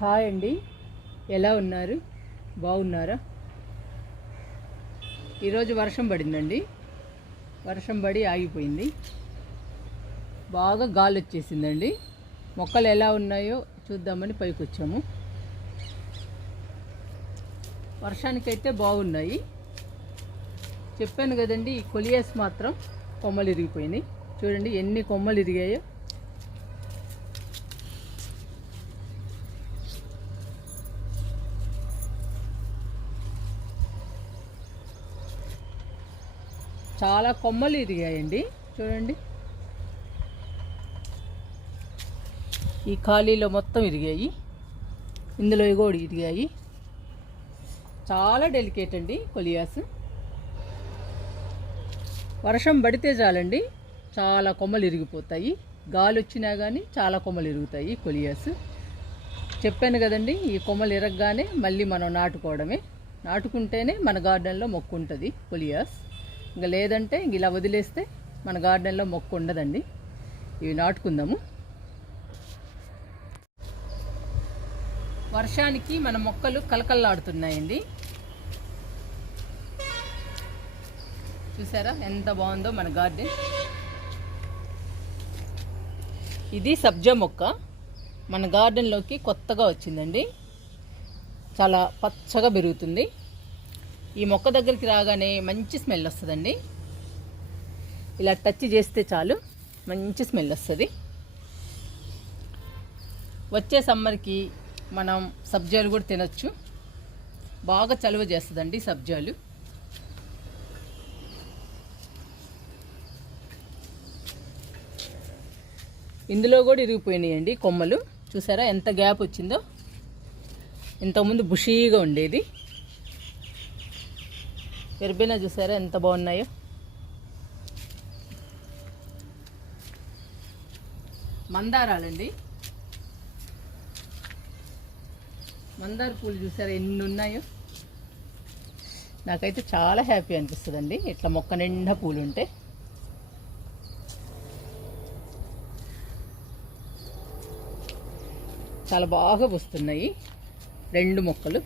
Hi అండి. ఎలా ఉన్నారు? బాగున్నారా? ఈరోజు వర్షం పడిందండి. వర్షం పడి ఆగిపోయింది. బాగా గాలి వచ్చేసిందండి. మొక్కలు ఎలా ఉన్నాయో చూద్దామని పైకి వచ్చాము వర్షానికైతే బాగున్నాయి. చెప్పాను కదండి ఈ కొలియాస్ మాత్రం కొమ్మలు ఇరిగిపోయినాయి. చూడండి ఎన్ని కొమ్మలు ఇరిగాయో. చాలా కొమ్మలు ఎదిగాయండి చూడండి. ఈ ఖాళీలో మొత్తం ఇరిగాయి. ఇందులో కూడా ఇరిగాయి. చాలా డెలికేట్ అండి కొలియాస్. వర్షం పడితే చాలండి చాలా కొమ్మలు ఇరిగిపోతాయి. గాలి వచ్చినా కానీ చాలా కొమ్మలు ఇరుగుతాయి కొలియాస్. చెప్పాను కదండి ఈ కొమ్మలు ఇరగగానే మళ్ళీ మనం నాటుకోవడమే. నాటుకుంటేనే మన గార్డెన్లో మొక్కు ఉంటుంది కొలియాస్. ఇంకా లేదంటే ఇంక ఇలా వదిలేస్తే మన గార్డెన్లో మొక్క ఉండదండి. ఇవి నాటుకుందాము. వర్షానికి మన మొక్కలు కలకల్లాడుతున్నాయండి చూసారా ఎంత బాగుందో మన గార్డెన్. ఇది సబ్జా మొక్క. మన గార్డెన్లోకి కొత్తగా వచ్చిందండి. చాలా పచ్చగా పెరుగుతుంది. ఈ మొక్క దగ్గరికి రాగానే మంచి స్మెల్ వస్తుందండి. ఇలా టచ్ చేస్తే చాలు మంచి స్మెల్ వస్తుంది. వచ్చే సమ్మర్కి మనం సబ్జాలు కూడా తినచ్చు. బాగా చలువ చేస్తుందండి సబ్జాలు. ఇందులో కూడా ఇరిగిపోయినాయండి కొమ్మలు. చూసారా ఎంత గ్యాప్ వచ్చిందో? ఇంతకుముందు బుషీగా ఉండేది. ఎర్బినా చూసారా ఎంత బాగున్నాయో? మందారాలండి. మందార పూలు చూసారా ఎన్ని ఉన్నాయో నాకైతే చాలా హ్యాపీ అనిపిస్తుందండి. ఇట్లా మొక్క నిండా పూలు ఉంటే చాలా బాగా పూస్తున్నాయి. రెండు మొక్కలు.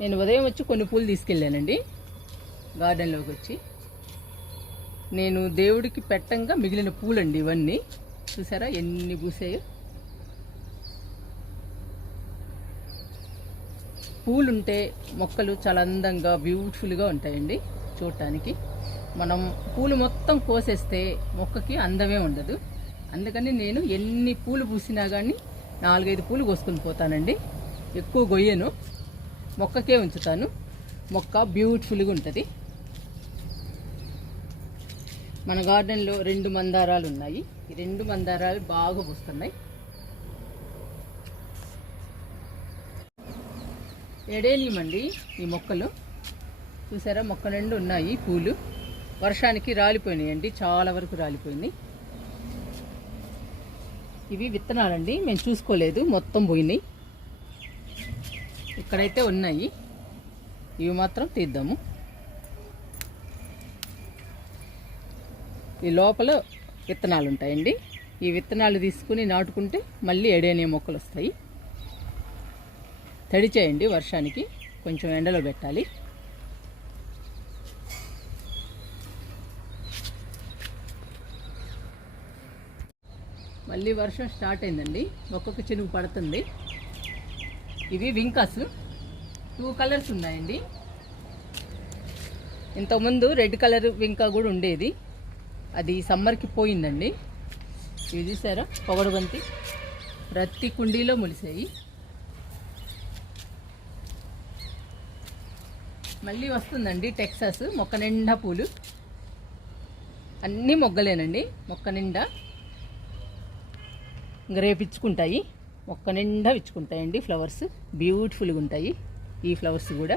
నేను ఉదయం వచ్చి కొన్ని పూలు తీసుకెళ్ళానండి. గార్డెన్లోకి వచ్చి. నేను దేవుడికి పెట్టంగా మిగిలిన పూలండి ఇవన్నీ. చూసారా ఎన్ని పూసాయో. పూలుంటే మొక్కలు చాలా అందంగా బ్యూటిఫుల్గా ఉంటాయండి చూడటానికి. మనం పూలు మొత్తం కోసేస్తే మొక్కకి అందమే ఉండదు. అందుకని నేను ఎన్ని పూలు పూసినా కానీ నాలుగైదు పూలు కోసుకొని పోతానండి. ఎక్కువ గొయ్యను. మొక్కకే ఉంచుతాను. మొక్క బ్యూటిఫుల్గా ఉంటుంది. మన గార్డెన్లో రెండు మందారాలు ఉన్నాయి. ఈ రెండు మందారాలు బాగా పూస్తున్నాయి. ఎడేనియమండి ఈ మొక్కలు. చూసారా? మొక్క నిండు ఉన్నాయి పూలు. వర్షానికి రాలిపోయినాయండి చాలా వరకు రాలిపోయినాయి. ఇవి విత్తనాలండి. మేము చూసుకోలేదు మొత్తం పోయినాయి. ఇక్కడైతే ఉన్నాయి. ఇవి మాత్రం తీద్దాము. ఈ లోపల విత్తనాలు ఉంటాయండి. ఈ విత్తనాలు తీసుకుని నాటుకుంటే మళ్ళీ ఎడేనే మొక్కలు వస్తాయి. తడిచేయండి వర్షానికి. కొంచెం ఎండలో పెట్టాలి. మళ్ళీ వర్షం స్టార్ట్ అయిందండి. ఒక్కొక్క చినుకు పడుతుంది. ఇవి వింకాస్. టూ కలర్స్ ఉన్నాయండి. ఇంతకుముందు రెడ్ కలర్ వింకా కూడా ఉండేది. అది సమ్మర్కి పోయిందండి. ఇవి చూసారా? పొగడబంతి ప్రతి కుండీలో మొలిసాయి. మళ్ళీ వస్తుందండి టెక్సాస్ మొక్క నిండా పూలు. అన్నీ మొగ్గలేనండి. మొక్క నిండా. ఇంక మొక్క నిండా విచ్చుకుంటాయండి ఫ్లవర్స్. బ్యూటిఫుల్గా ఉంటాయి ఈ ఫ్లవర్స్ కూడా.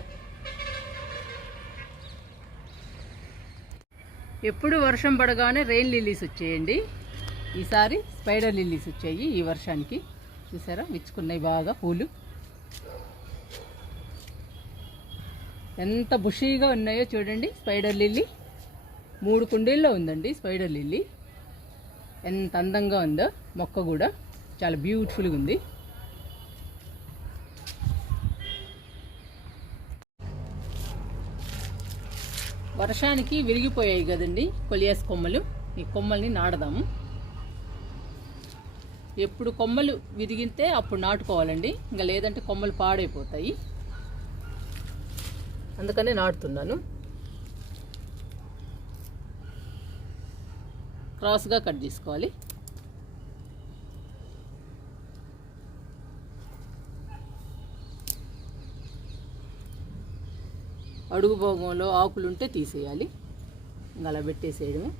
ఎప్పుడు వర్షం పడగానే రెయిన్ లిల్లీస్ వచ్చాయండి. ఈసారి స్పైడర్ లిల్లీస్ వచ్చాయి ఈ వర్షానికి. చూసారా? విచ్చుకున్నాయి బాగా పూలు. ఎంత బుషీగా ఉన్నాయో చూడండి స్పైడర్ లిల్లీ మూడు కుండీల్లో ఉందండి స్పైడర్ లిల్లీ ఎంత అందంగా ఉందో మొక్క కూడా. చాలా బ్యూటిఫుల్గా ఉంది. వర్షానికి విరిగిపోయాయి కదండి కొలియాస్ కొమ్మలు. ఈ కొమ్మల్ని నాడదాము ఎప్పుడు కొమ్మలు విరిగితే అప్పుడు నాటుకోవాలండి. ఇంకా లేదంటే కొమ్మలు పాడైపోతాయి. అందుకనే నాటుతున్నాను. క్రాస్గా కట్ చేసుకోవాలి. అడుగు భాగంలో ఆకులు ఉంటే తీసేయాలి. ఇంకా అలా పెట్టేసేయడమే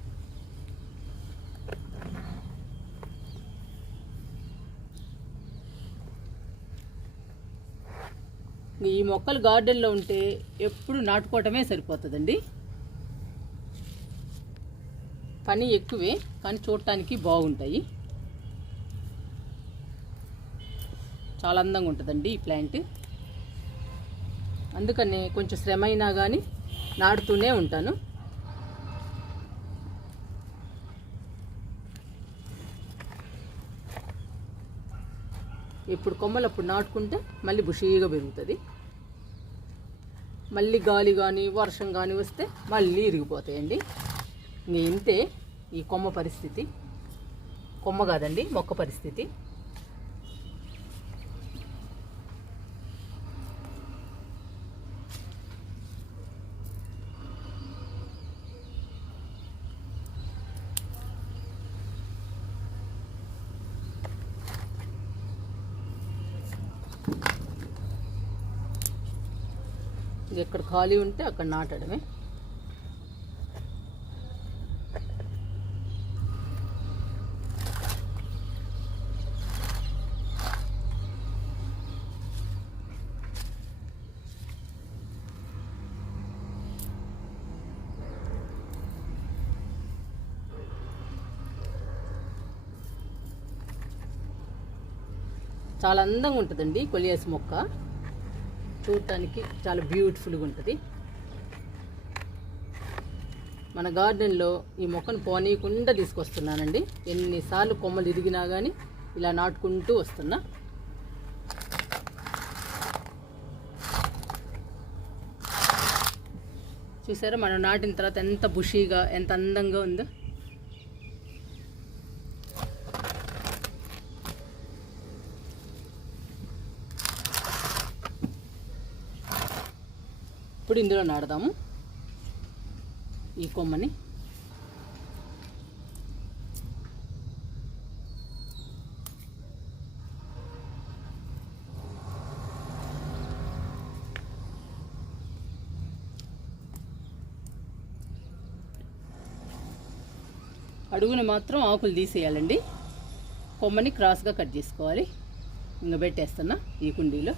ఈ మొక్కలు గార్డెన్లో ఉంటే ఎప్పుడు నాటుకోవటమే సరిపోతుందండి. పని ఎక్కువే కానీ చూడటానికి బాగుంటాయి. చాలా అందంగా ఉంటుందండి ఈ ప్లాంట్. అందుకనే కొంచెం శ్రమ అయినా కానీ నాడుతూనే ఉంటాను. ఇప్పుడు కొమ్మలు అప్పుడు నాటుకుంటే మళ్ళీ బుషీగా పెరుగుతుంది. మళ్ళీ గాలి కానీ వర్షం కానీ వస్తే మళ్ళీ ఇరిగిపోతాయండి. ఇంతే ఈ కొమ్మ పరిస్థితి. కొమ్మ కాదండి మొక్క పరిస్థితి ఇది ఎక్కడ ఖాళీ ఉంటే అక్కడ నాటడమే. చాలా అందంగా ఉంటుందండి కొలియాస్ మొక్క. చూడటానికి చాలా బ్యూటిఫుల్గా ఉంటుంది. మన గార్డెన్లో ఈ మొక్కను పోనీయకుండా తీసుకొస్తున్నానండి. ఎన్నిసార్లు కొమ్మలు ఇరిగినా కానీ ఇలా నాటుకుంటూ వస్తున్నా. చూసారా మనం నాటిన తర్వాత ఎంత బుషీగా ఎంత అందంగా ఉందో? ఇప్పుడు ఇందులో నాడదాము. ఈ కొమ్మని. అడుగున మాత్రం ఆకులు తీసేయాలండి. కొమ్మని క్రాస్గా కట్ చేసుకోవాలి. ఇంకా పెట్టేస్తున్నా ఈ కుండీలో.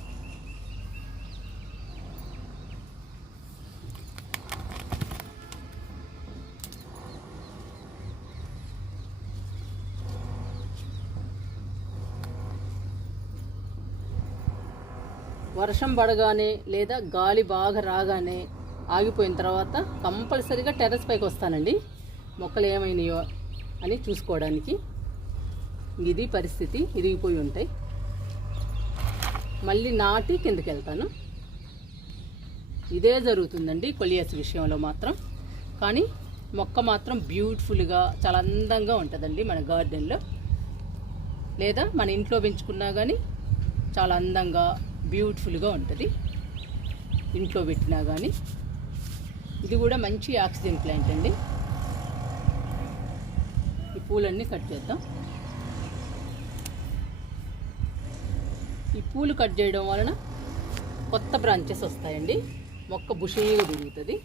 వర్షం పడగానే లేదా గాలి బాగా రాగానే ఆగిపోయిన తర్వాత కంపల్సరీగా టెర్రస్ పైకి వస్తానండి. మొక్కలు ఏమైనాయో అని చూసుకోవడానికి. ఇది పరిస్థితి ఇరిగిపోయి ఉంటాయి. మళ్ళీ నాటి కిందకి వెళ్తాను. ఇదే జరుగుతుందండి కొలియాస్ విషయంలో మాత్రం. కానీ మొక్క మాత్రం బ్యూటిఫుల్గా చాలా అందంగా ఉంటుందండి మన గార్డెన్లో. లేదా మన ఇంట్లో పెంచుకున్నా కానీ చాలా అందంగా బ్యూటిఫుల్గా ఉంటుంది. ఇంట్లో పెట్టినా కానీ ఇది కూడా మంచి ఆక్సిజన్ ప్లాంట్ అండి. ఈ పూలన్నీ కట్ చేద్దాం. ఈ పూలు కట్ చేయడం వలన కొత్త బ్రాంచెస్ వస్తాయండి. మొక్క బుషీగా పెరుగుతుంది.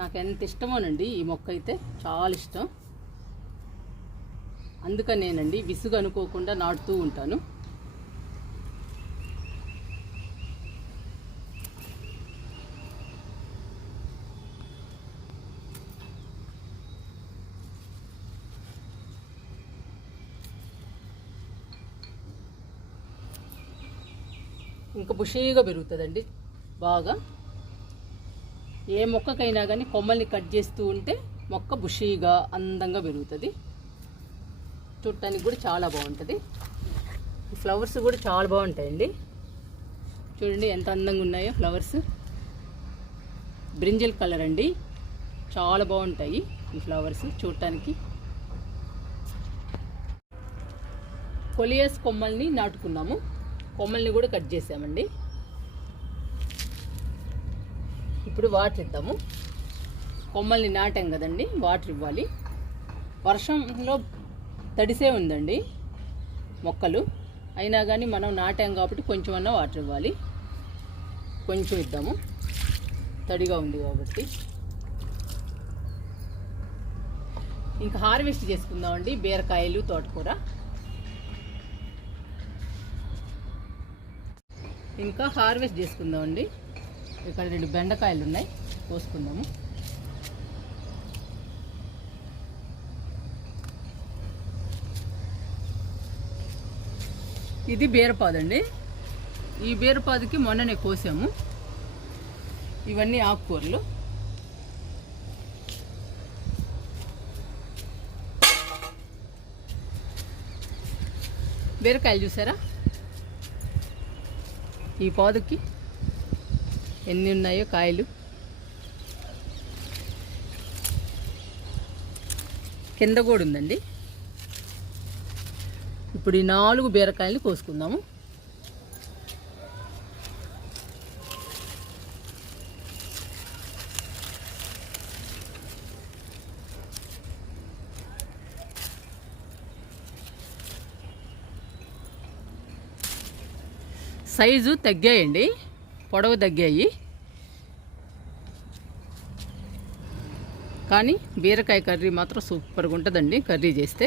నాకు ఎంత ఇష్టమోనండి ఈ మొక్క అయితే చాలా ఇష్టం. అందుకని నేనండి విసుగు అనుకోకుండా నాటుతూ ఉంటాను. ఇంకా బుషీగా పెరుగుతుందండి బాగా. ఏ మొక్కకైనా కానీ కొమ్మల్ని కట్ చేస్తూ ఉంటే మొక్క బుషీగా అందంగా పెరుగుతుంది. చూడటానికి కూడా చాలా బాగుంటుంది. ఈ ఫ్లవర్స్ కూడా చాలా బాగుంటాయండి. చూడండి ఎంత అందంగా ఉన్నాయో ఫ్లవర్స్. బ్రింజల్ కలర్ అండి. చాలా బాగుంటాయి ఈ ఫ్లవర్స్ చూడటానికి కొలియస్ కొమ్మల్ని నాటుకున్నాము. కొమ్మల్ని కూడా కట్ చేసామండి. ఇప్పుడు వాటర్ ఇద్దాము. కొమ్మల్ని నాటాం కదండి వాటర్ ఇవ్వాలి. వర్షంలో తడిసే ఉందండి మొక్కలు. అయినా కానీ మనం నాటాం కాబట్టి కొంచెం అన్నా వాటర్ ఇవ్వాలి. కొంచెం ఇద్దాము. తడిగా ఉంది కాబట్టి. ఇంకా హార్వెస్ట్ చేసుకుందామండి బీరకాయలు తోటకూర. ఇంకా హార్వెస్ట్ చేసుకుందామండి. ఇక్కడ రెండు బెండకాయలు ఉన్నాయి కోసుకుందాము. ఇది బీరపాదండి. ఈ బీరపాదుకి మొన్ననే కోసాము. ఇవన్నీ ఆకుకూరలు. బీరకాయలు చూసారా? ఈ పాదుకి ఎన్ని ఉన్నాయో కాయలు. కింద కూడా ఉందండి. ఇప్పుడు ఈ నాలుగు బీరకాయలు కోసుకుందాము. సైజు తగ్గాయండి. పొడవు తగ్గాయి. కానీ బీరకాయ కర్రీ మాత్రం సూపర్గా ఉంటుందండి. కర్రీ చేస్తే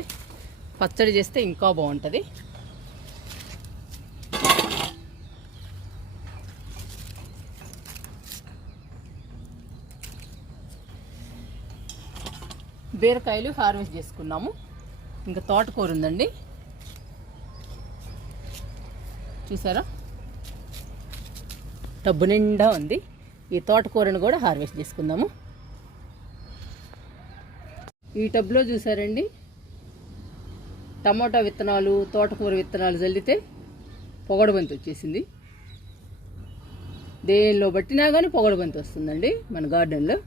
పచ్చడి చేస్తే ఇంకా బాగుంటుంది. బీరకాయలు హార్వెస్ట్ చేసుకున్నాము. ఇంకా తోటకూర ఉందండి. చూసారా? టబ్బు నిండా ఉంది. ఈ తోటకూరను కూడా హార్వెస్ట్ చేసుకుందాము. ఈ టబ్లో చూసారండి? టమోటా విత్తనాలు తోటకూర విత్తనాలు చల్లితే పొగడబంతి వచ్చేసింది. దేనిలో బట్టినా కానీ పొగడబంతి వస్తుందండి మన గార్డెన్లో.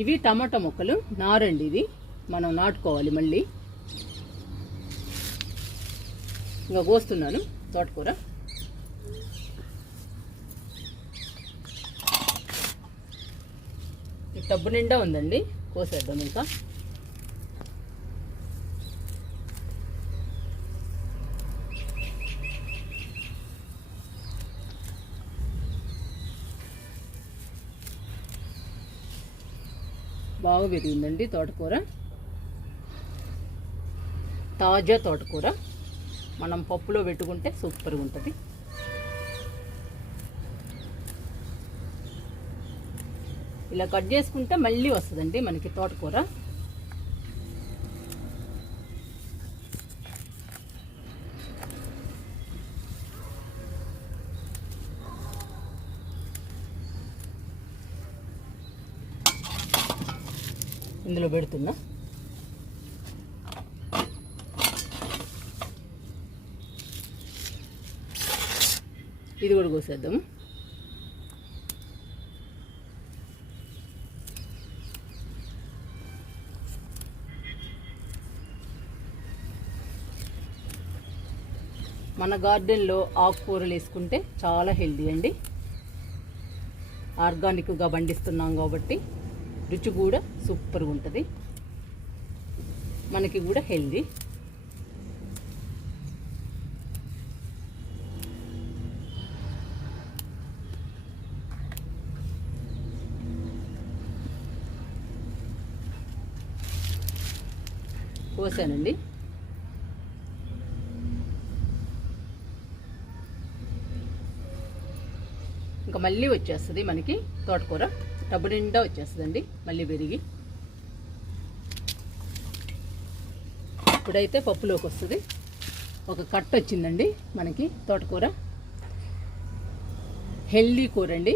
ఇవి టమాటా మొక్కలు నారండి ఇది మనం నాటుకోవాలి మళ్ళీ. ఇంకా కోస్తున్నాను తోటకూర. ఈ టబ్బు నిండా ఉందండి. కోసేద్దాం ఇంకా. బాగా పెరిగిందండి తోటకూర. తాజా తోటకూర. మనం పప్పులో పెట్టుకుంటే సూపర్గా ఉంటుంది. ఇలా కట్ చేసుకుంటే మళ్ళీ వస్తుందండి మనకి తోటకూర. ఇందులో పెడుతున్నా. ఇది కూడా కోసేద్దాము. మన గార్డెన్లో ఆకుకూరలు వేసుకుంటే చాలా హెల్దీ అండి. ఆర్గానిక్గా పండిస్తున్నాం కాబట్టి. రుచి కూడా సూపర్గా ఉంటుంది. మనకి కూడా హెల్దీ. కోసానండి. ఇంకా మళ్ళీ వచ్చేస్తుంది మనకి తోటకూర. టబ్బు నిండా వచ్చేస్తుందండి. మళ్ళీ పెరిగి ఇప్పుడైతే పప్పులోకి వస్తుంది. ఒక కట్ట వచ్చిందండి మనకి తోటకూర. హెల్దీ కూర అండి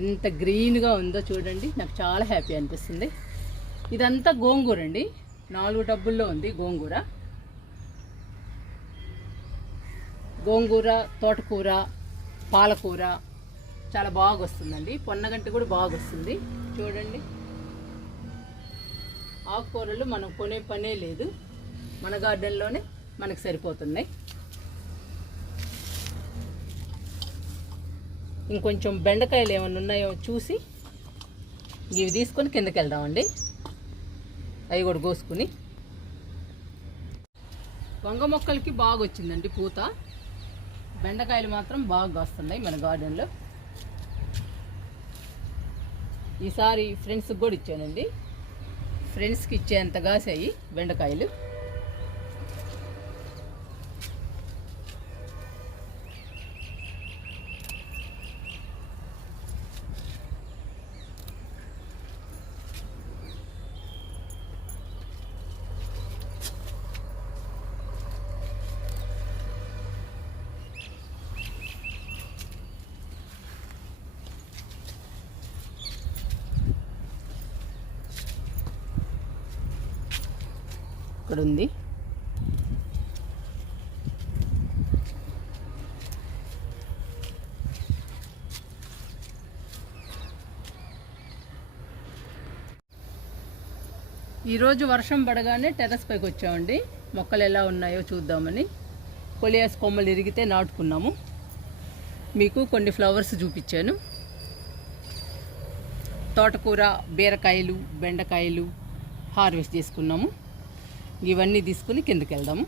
ఎంత గ్రీన్గా ఉందో చూడండి. నాకు చాలా హ్యాపీ అనిపిస్తుంది. ఇదంతా గోంగూర అండి నాలుగు డబ్బుల్లో ఉంది గోంగూర. గోంగూర తోటకూర పాలకూర చాలా బాగా వస్తుందండి పొన్నగంటి కూడా బాగా వస్తుంది చూడండి. ఆకుకూరలు మనం కొనే పనే లేదు. మన గార్డెన్లోనే మనకు సరిపోతున్నాయి. ఇంకొంచెం బెండకాయలు ఏమైనా ఉన్నాయో చూసి ఇవి తీసుకొని కిందకి వెళ్దామండి అవి కూడా కోసుకుని. వంగ మొక్కలకి బాగా వచ్చిందండి పూత. బెండకాయలు మాత్రం బాగా వస్తున్నాయి మన గార్డెన్లో. ఈసారి ఫ్రెండ్స్కి కూడా ఇచ్చానండి. ఫ్రెండ్స్కి ఇచ్చేంత కాసాయి బెండకాయలు ఇక్కడ ఉంది ఈరోజు వర్షం పడగానే టెర్రస్ పైకి వచ్చామండి. మొక్కలు ఎలా ఉన్నాయో చూద్దామని. కొలియాస్ కొమ్మలు ఇరిగితే నాటుకున్నాము. మీకు కొన్ని ఫ్లవర్స్ చూపించాను. తోటకూర బీరకాయలు బెండకాయలు హార్వెస్ట్ చేసుకున్నాము. ఇవన్నీ తీసుకుని కిందకి వెళ్దాము